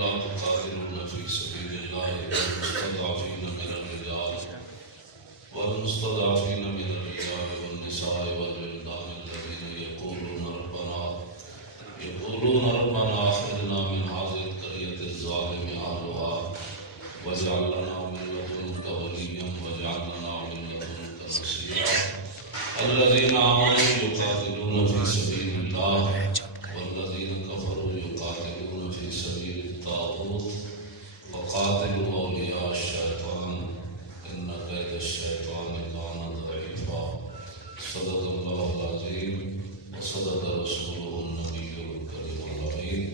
لا تقاتلون في سبيل الله والمستضعفين من الرجال والنساء والولدان الذين يقولون ربنا أخرجنا من هذه القرية الظالم أهلها واجعل لنا من لدنك وليا واجعل لنا من لدنك نصيرا الذين آمنوا يقاتلون في سبيل الله والذين كفروا يقاتلون في سبيل الطاغوت وقاتلوا أولياء الشيطان إن كيد الشيطان كان ضعيفا صدق الله العظيم وصدق رسوله النبي الكريم الأمين.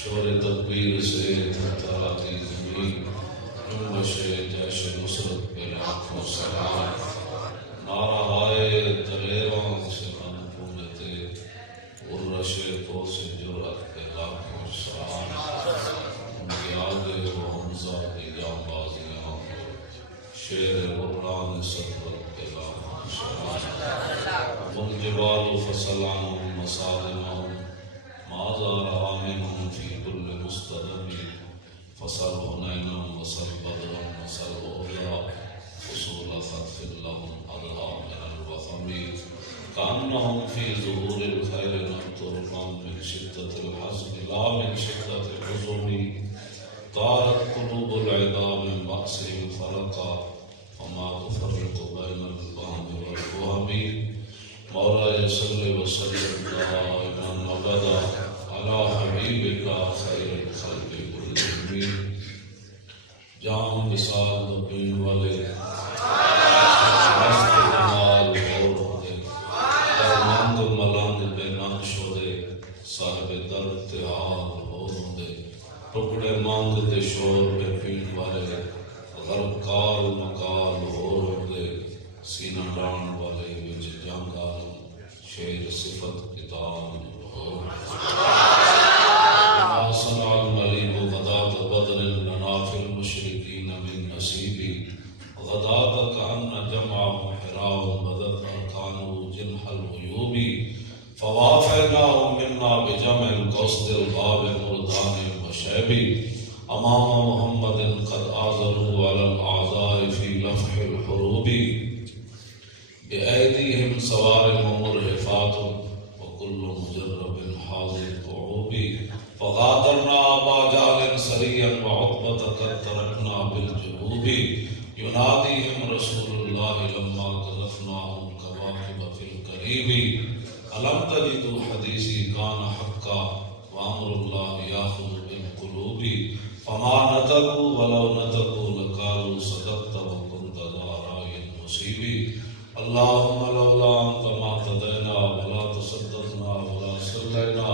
شور تکبیر سے تھرتھراتی زمین، جنبش جیش نصرت پہ لاکھوں سلام، نعرہ ہائے دلیروں سے من پونجتے، عرش تو سے جرأت پہ لاکھوں سلام، ان کے آگے وہ حمزہ کی جانبازیاں، شیر قرآن صدرت پہ لاکھوں سلام، والجبال فصلانهم مصادمهم ماذا رأى منهم في كل مستدم فصل حنينا وصل بدرا وصل أولى فصول خطف لهم أضحى من الوثم كأنهم في ظهور الخير نبترقا من شدة الحزن لا من شدة الحزن طارت قلوب العدا من بأسهم فرقا فما تفرق بين البهم والوهم مولاي صل وسلم دائما أبدا على حبيبك خير الخلق كلهم جام بسال دبین والے مست جمال اور دے درمند ملند بے نقش دے صاحب درد تحال اور دے ٹکڑے مانگ دے شور بے پین والے غرب کال مکال اور دے سینہ ڈان والے وچ جانگال شیر صفت کتاب اور صنع المريب غداة بدر لنا في المشركين من نصيبي غداة كأن جمعه حراء بدت أركانه جنح الغيوب فوافيناهم منا بجمع القصد الغاب مردان وشيب أمام محمد قد آزروا على الأعداء في لفح الحروب بأيديهم صوارم مرهفات وكل مجرب حاضر القعوب فغادرنا أبا جهل سريا وعتبة قد تركنا بالجنوب يناديهم رسول الله لما كلفناهم كواكب في القريب ألم تجدوا حديثي كان حقا وأمر الله يأخذ بالقلوب فما نطقوا ولو نطقوا لقالوا صدقت وكنت ذا رأي مصيب اللهم لولا أنت ما اهتدينا ولا تصدقنا ولا صلينا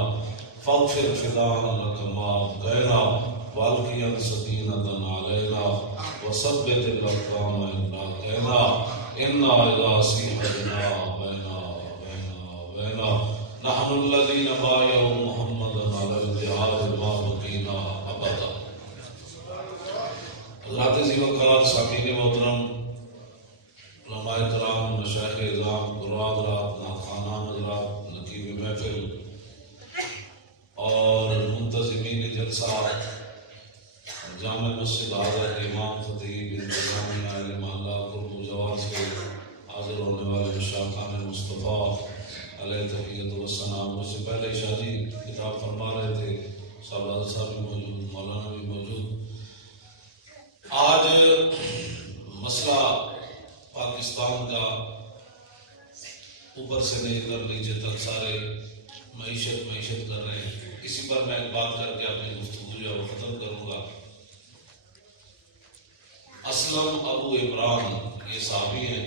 فاغفر فداء لك ما أبقينا والقيا سكينة علينا وثبت الأقدام إن لاقينا إنا إذا سيح بنا بينا نحن الذين بايعوا محمدا على الجهاد ما بقينا أبدا. حضرات عزیز وقار سامعین محترم، علماء کرام، مشائخ اعظام، قراء حضرات، نعتخوانان حضرات، نقیب محفل اور منتظمین جلسہ، جامع مسجد حضرت امام خطیب انتظامیہ اہل محلہ قرب و جوار سے حاضر ہونے والے مشایخان مصطفیٰ علیہ تحیت و ثناء، مجھ سے پہلے شاہ جی خطاب فرما رہے تھے، صاحب صاحب بھی موجود، مولانا بھی موجود. آج مسئلہ پاکستان کا اوپر سے لے کر نیچے تک سارے معیشت کر رہے ہیں. اسی پر میں ایک بات کر کے اپنی گفتگو جو ہے وہ ختم کروں گا. اسلم ابو عمران یہ صحابی ہیں،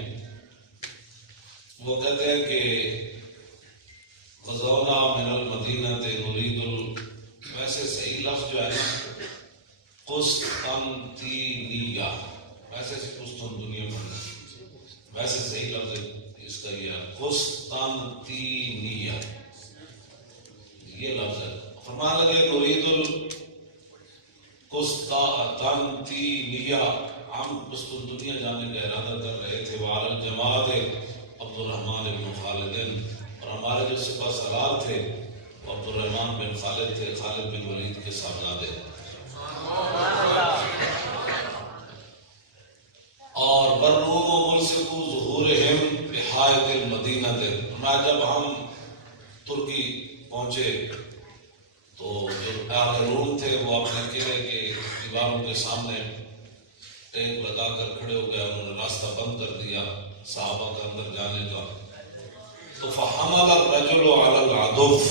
وہ کہتے ہیں کہ غزونا من المدینہ نرید ویسے صحیح لفظ جو ہے نا قسطنطینیہ، ویسے قسطنطنیہ میں ویسے صحیح لفظ اس کا یہ ہے قسطنطینیہ، یہ لفظ ہے. فرمان لگے نرید القسطنطینیہ، ہم قسطنطنیہ جانے کا ارادہ کر رہے تھے. وعلی الجماعت عبد الرحمن بن خالد، اور ہمارے جو سپہ سالار تھے وہ عبد الرحمن بن خالد تھے، خالد بن ولید کے صاحبزادے. اور والروم ملصقوا ظہورہم بحائط المدینہ، جب ہم ترکی پہنچے تو جو اہل روم تھے وہ اپنے قلعے کے دیواروں کے سامنے ٹیک لگا کر کھڑے ہو گئے، انہوں نے راستہ بند کر دیا صحابہ کا اندر جانے کا. تو فحمل الرجل علی العدف،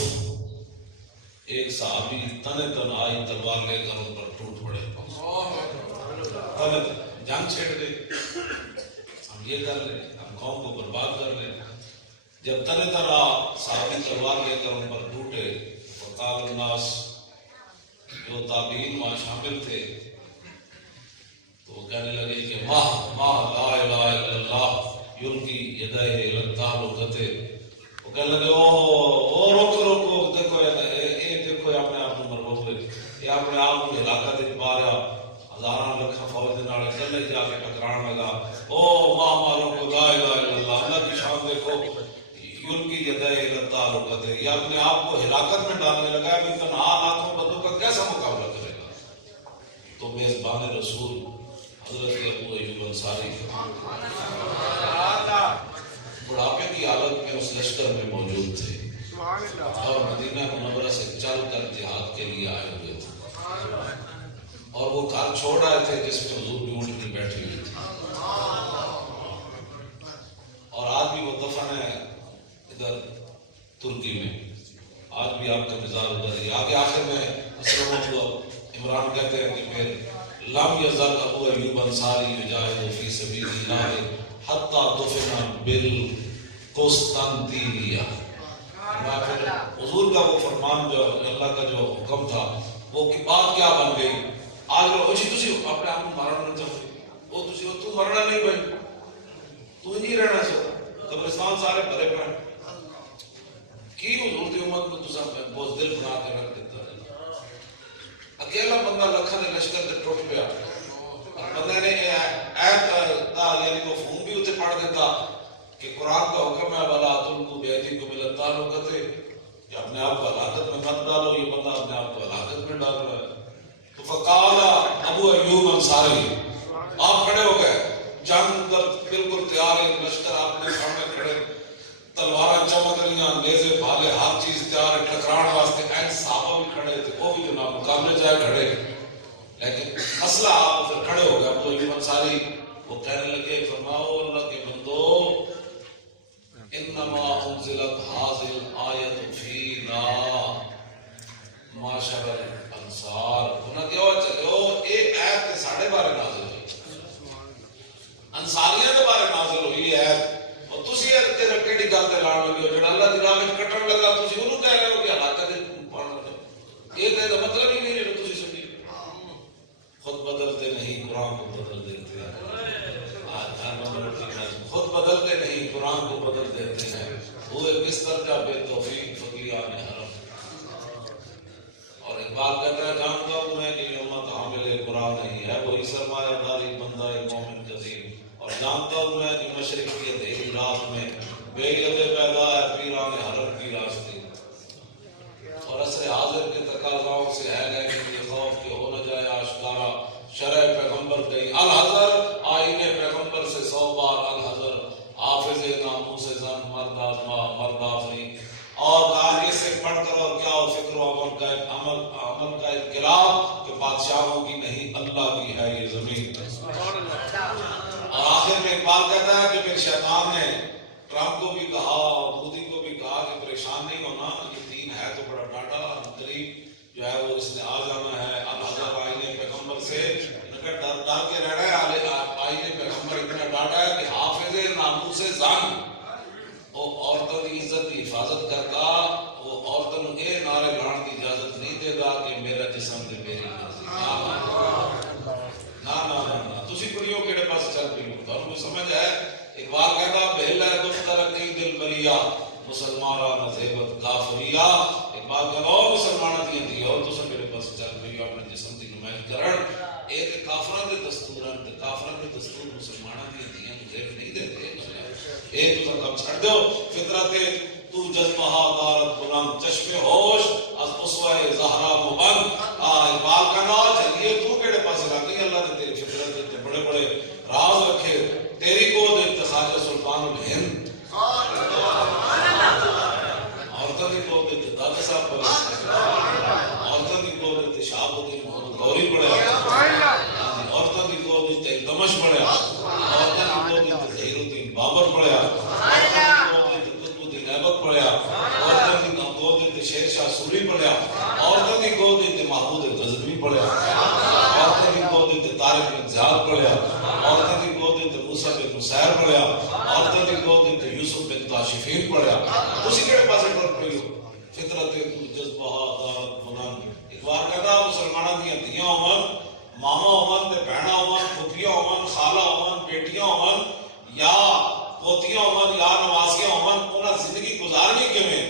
ایک صحابی تن آئی تلوار لے کر ان پر ٹوٹ پڑے. جان چھیڑ گئے، ہم یہ کر لیں، ہم قوم کو برباد کر لیں. جب تن صحابی تلوار لے کر ان پر ٹوٹے، وقال الناس، جو تابعین وہاں شامل تھے تو وہ کہنے لگے کہ ماہ لا الہ الا اللہ یلقی یدہ الی التہلکۃ. وہ کہنے لگے او روکو دیکھو یہ دیکھو اپنے آپ کو مرغوب ہے، یہ اپنے آپ کو ہلاکت پارا، ہزاراں لکھاں فوج دے نال چلے جا کے ٹکران لگا. او ماں روکو لا الہ الا اللہ، اللہ کی شان دیکھو، یلقی یدہ الی التہلکۃ، یہ اپنے آپ کو ہلاکت میں ڈالنے لگا ہے. ابھی تنہا لاکھوں بندوں کا کیسا مقابلہ کرے گا؟ تو میزبان رسول حضرت ابو ایوب انصاری بڑھاپے کی حالت میں اس لشکر میں موجود تھے اور مدینہ منورہ سے چل کر جہاد کے لیے آئے ہوئے تھے، اور وہ گھر چھوڑ آئے تھے جس میں حضور کی اونٹنی بیٹھی ہوئی تھی، اور آج بھی وہ دفن ہے ادھر ترکی میں. آج بھی آپ کا مزار ادھر ہی. آگے آخر میں عمران کہتے ہیں کہ پھر لم یزل ابو ایوب انصاری یجاہد فی سبیل اللہ حتی دفن بالقسطنطینیہ. پھر حضور کا وہ فرمان جو اللہ کا جو حکم تھا وہ کی بات کیا بن گئی. آج لوگ تسی اپنے آپ کو مارنا نہیں چاہتے، وہ تسی تو مرنا نہیں بھائی، تو نہیں رہنا چاہتا، قبرستان سارے بھرے پڑے کی حضور کی امت میں تسا بہت دل بنا کے رکھ دیتا ہے. اکیلا بندہ لکھاں دے لشکر تے ٹوٹ پیا، بندے نے ایت یعنی مفہوم بھی اتنے پڑھ دیتا کہ قرآن کا حکم ہے وَلَا تُلْقُوا بِأَيْدِيكُمْ إِلَى التَّهْلُكَةِ، کہ اپنے آپ کو ہلاکت میں مت ڈالو. یہ بندہ اپنے آپ کو ہلاکت میں ڈال رہا ہے. تو فقال ابو ایوب انصاری، آپ کھڑے ہو گئے، جنگ بالکل تیار ہے، لشکر آپ نے سامنے کھڑے، تلوار چمک رہی ہیں، نیزے بھالے، ہر چیز تیار ہے ٹکرانے واسطے. این صحابہ بھی کھڑے تھے، وہ بھی جناب مقابلے جائے کھڑے، لیکن مسئلہ آپ پھر کھڑے ہو گئے. ابو ایوب انصاری وہ کہنے لگے، فرماؤ اللہ کے بندو، انما انزلت هذه الآیت فینا معاشر الانصار. انہاں کہو چلو یہ آیت تے ساڈے بارے نازل ہوئی، انصاریاں دے بارے نازل ہوئی ہے، اور تسی تے کیڑی گل تے لان لگے ہو جڑا اللہ دی راہ وچ کٹن لگا تسی اونوں کہہ رہے ہو کہ ہلاکت پڑھ لگے. یہ تے مطلب ہی نہیں ہے تسی سمجھی. خود بدلتے نہیں قرآن کو بدل دیتے ہیں، خود بدلتے نہیں قرآن کو بدل دیتے ہیں. ہوئے بستر کا بے توفیق فقیران حرم. اور اقبال کہتا ہے جانتا ہوں میں کہ امت حامل قرآن نہیں ہے وہی سرمایہ داری بندہ مومن قدیم، اور جانتا ہوں میں کہ مشرق کی اندھیری رات میں بے ید پیدا ہے پیران حرم کی راستی. اور عصر حاضر کے تقاضاؤں سے ہے گئے کہ یہ خوف کہ ہو نہ جائے آشکارا، شرع پیغمبر گئی الحذر، آئین پیغمبر سے 100 بار الحذر، حافظ ناموس زن مرد آفرین. اور کہا اس سے پڑھ کر اور کیا ہو فکر و عمل کا انقلاب کہ بادشاہوں کی نہیں اللہ کی ہے یہ زمین. اور آخر میں اقبال کہتا ہے کہ پھر شیطان نے ٹرمپ کو بھی کہا اور مودی کو بھی کہا کہ پریشان نہیں ہونا، یہ دین ہے تو بڑا ڈاٹا قریب جو ہے وہ اس نے آ جانا ہے. الحذر آئین پیغمبر سے ڈر کے رہنا ہے. آئین پیغمبر اتنا ڈاٹا ہے کہ حافظ ناموس زن وہ عورتوں کی عزت کی حفاظت کرتا، وہ عورتوں کو یہ نعرے لانے کی اجازت نہیں دے گا کہ میرے چل پی تو کوئی سمجھ ہے اقبال کہتا بہل ہے دفتر کی دل بریا مسلمانہ نزیبت کافریا اقبال کہتا او مسلمانہ دیا دیا تو سب میرے پاس چل پی اپنے جسم کی نمائش کرن اے تے کافراں دے دستور ہیں تے کافراں دے دستور مسلمانہ دیا دیا نزیب نہیں دیتے اے تو کم چھڑ دو فطرت تو جذبہ دارت بلند چشم ہوش از اسوہ زہرا مبن اقبال کا نام چلیے تو کیڑے پاس لگی اللہ نے تیری فطرت تے بڑے بڑے راز رکھے تیری گود خواجہ سلطان الہند عورتوں کی گود دادا صاحب پڑھے عورتوں کی گود شہاب الدین محمد غوری پڑھے عورتوں کی گود التمش پڑھے عورتوں کی گود ظہیر الدین بابر پڑھے پڑھیا عورتوں کی گود شیر شاہ سوری پڑھیا عورتوں کی گود محمود غزنوی پڑھیا عورتوں کی گود طارق بن زیاد پڑھیا عورتوں کی گود موسیٰ بن نصیر پڑھیا عورتوں کی گود یوسف بن تاشفین پڑھیا اسی کے پاس پڑھ پڑھی فطرت جذبہ دارت بلند اقبال کہتا مسلمانوں کی دیاں ہون ماما ہون تے بہنا ہون پھوپھیاں ہون خالہ ہون بیٹیاں ہون یا پوتیاں ہون یا نوازیاں ہون انہاں زندگی گزارنی کیویں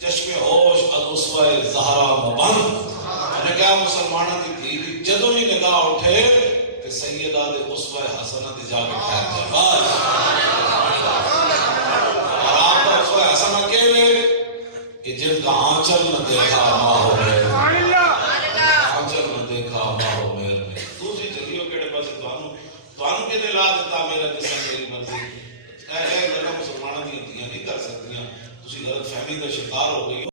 چشم ہوش از اسوہ زہرا مبن نے کہا مسلمانوں کی دھی جدوں ہی نگاہ اٹھے کہ سیدہ دے اسوہ حسنہ دے جا کے ٹھہر جائے اور آپ کا اسوہ حسنہ کیویں کہ جن کا آنچل نہ دیکھا ماں ہو گئے آنچل نہ دیکھا ماں ہو گئے دوسری چلیو کیڑے پاس توانوں کے دل آ دیتا میرا جسم میری مرضی اے گلا مسلمانوں کی دھیاں نہیں کر سکتیاں تسی غلط فہمی کا شکار ہو گئی